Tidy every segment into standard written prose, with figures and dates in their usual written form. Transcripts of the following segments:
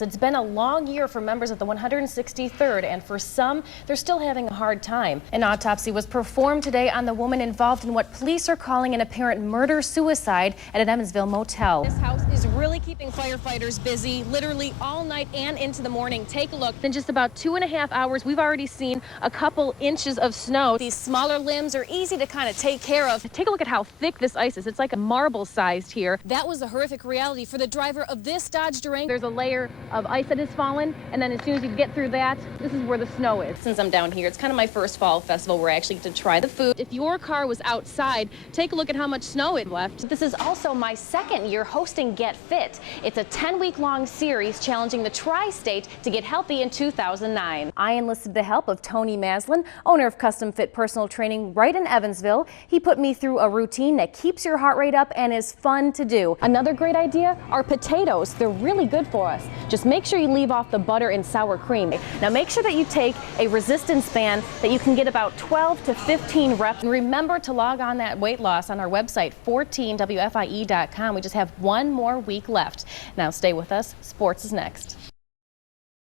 It's been a long year for members of the 163rd, and for some, they're still having a hard time. An autopsy was performed today on the woman involved in what police are calling an apparent murder-suicide at an Evansville motel. This house is really keeping firefighters busy, literally all night and into the morning. Take a look. In just about 2.5 hours, we've already seen a couple inches of snow. These smaller limbs are easy to kind of take care of. Take a look at how thick this ice is. It's like a marble-sized here. That was the horrific reality for the driver of this Dodge Durango. There's a layer of ice that has fallen, and then as soon as you get through that, this is where the snow is. Since I'm down here, it's kind of my first fall festival where I actually get to try the food. If your car was outside, take a look at how much snow it left. This is also my second year hosting Get Fit. It's a 10-week-long series challenging the tri-state to get healthy in 2009. I enlisted the help of Tony Maslin, owner of Custom Fit Personal Training right in Evansville. He put me through a routine that keeps your heart rate up and is fun to do. Another great idea are potatoes. They're really good for us. Just make sure you leave off the butter and sour cream. Now make sure that you take a resistance band that you can get about 12 to 15 reps. And remember to log on that weight loss on our website, 14wfie.com. We just have one more week left. Now stay with us. Sports is next.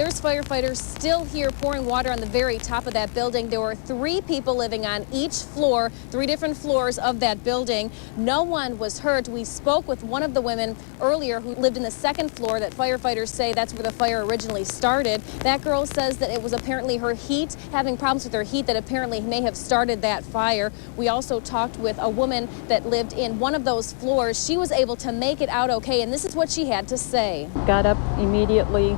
There's firefighters still here pouring water on the very top of that building. There were 3 people living on each floor, 3 different floors of that building. No one was hurt. We spoke with one of the women earlier who lived in the 2nd floor that firefighters say that's where the fire originally started. That girl says that it was apparently her heat, having problems with her heat, that apparently may have started that fire. We also talked with a woman that lived in one of those floors. She was able to make it out okay, and this is what she had to say. Got up immediately.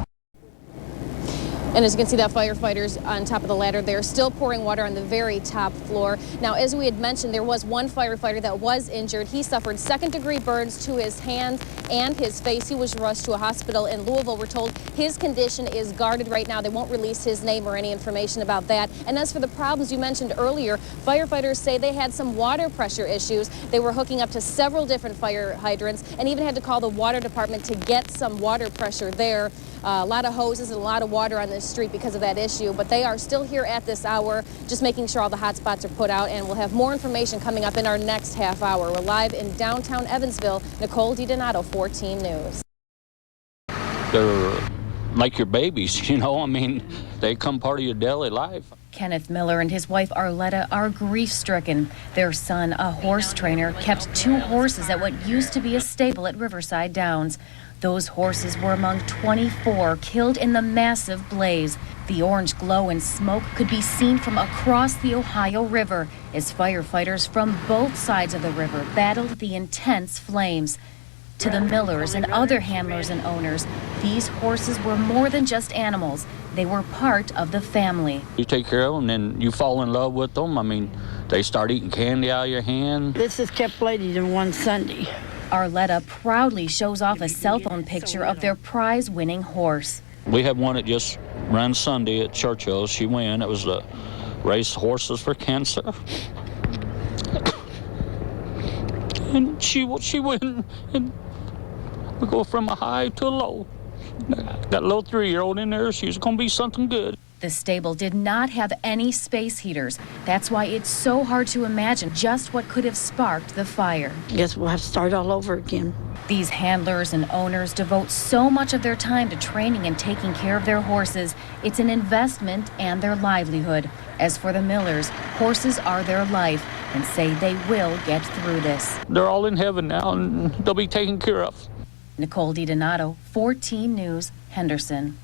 And as you can see, that firefighters on top of the ladder, they're still pouring water on the very top floor. Now, as we had mentioned, there was one firefighter that was injured. He suffered 2nd-degree burns to his hands and his face. He was rushed to a hospital in Louisville. We're told his condition is guarded right now. They won't release his name or any information about that. And as for the problems you mentioned earlier, firefighters say they had some water pressure issues. They were hooking up to several different fire hydrants and even had to call the water department to get some water pressure there. A lot of hoses and a lot of water on this street because of that issue, but they are still here at this hour, just making sure all the hot spots are put out, and we'll have more information coming up in our next half hour. We're live in downtown Evansville. Nicole DiDonato, 14 News. They're like your babies, you know, I mean, they become part of your daily life. Kenneth Miller and his wife Arletta are grief-stricken. Their son, a horse trainer, kept 2 horses at what used to be a stable at Riverside Downs. Those horses were among 24 killed in the massive blaze. The orange glow and smoke could be seen from across the Ohio River as firefighters from both sides of the river battled the intense flames. To the Millers and other handlers and owners, these horses were more than just animals. They were part of the family. You take care of them, and you fall in love with them. I mean, they start eating candy out of your hand. This has kept ladies in one Sunday. Arletta proudly shows off a cell phone picture of their prize-winning horse. We had one that just ran Sunday at Churchill. She won. It was the race Horses for Cancer. And she went, and we go from a high to a low. That little 3-year-old in there, she's going to be something good. The stable did not have any space heaters. That's why it's so hard to imagine just what could have sparked the fire. Guess we'll have to start all over again. These handlers and owners devote so much of their time to training and taking care of their horses. It's an investment and their livelihood. As for the Millers, horses are their life and say they will get through this. They're all in heaven now, and they'll be taken care of. Nicole DiDonato, 14 News, Henderson.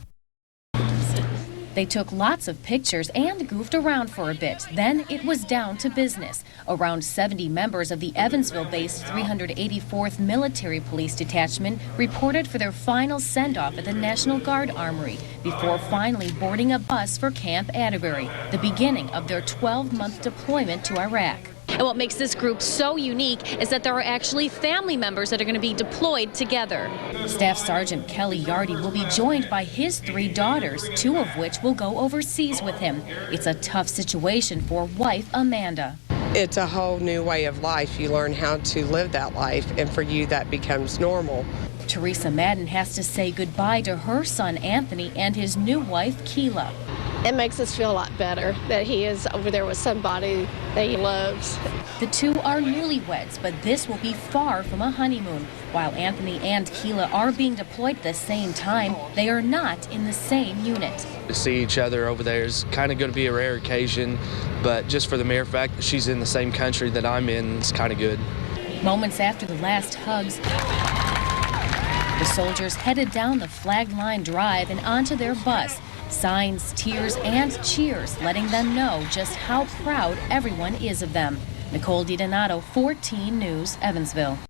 They took lots of pictures and goofed around for a bit. Then it was down to business. Around 70 members of the Evansville-based 384th Military Police Detachment reported for their final send-off at the National Guard Armory before finally boarding a bus for Camp Atterbury, the beginning of their 12-month deployment to Iraq. And what makes this group so unique is that there are actually family members that are going to be deployed together. Staff Sergeant Kelly Yardy will be joined by his 3 daughters, 2 of which will go overseas with him. It's a tough situation for wife Amanda. It's a whole new way of life. You learn how to live that life, and for you that becomes normal. Teresa Madden has to say goodbye to her son Anthony and his new wife Keela. It makes us feel a lot better that he is over there with somebody that he loves. The two are newlyweds, but this will be far from a honeymoon. While Anthony and Keela are being deployed at the same time, they are not in the same unit. To see each other over there is kind of going to be a rare occasion, but just for the mere fact that she's in the same country that I'm in, it's kind of good. Moments after the last hugs, the soldiers headed down the flagged line drive and onto their bus. Signs, tears, and cheers letting them know just how proud everyone is of them. Nicole DiDonato, 14 News, Evansville.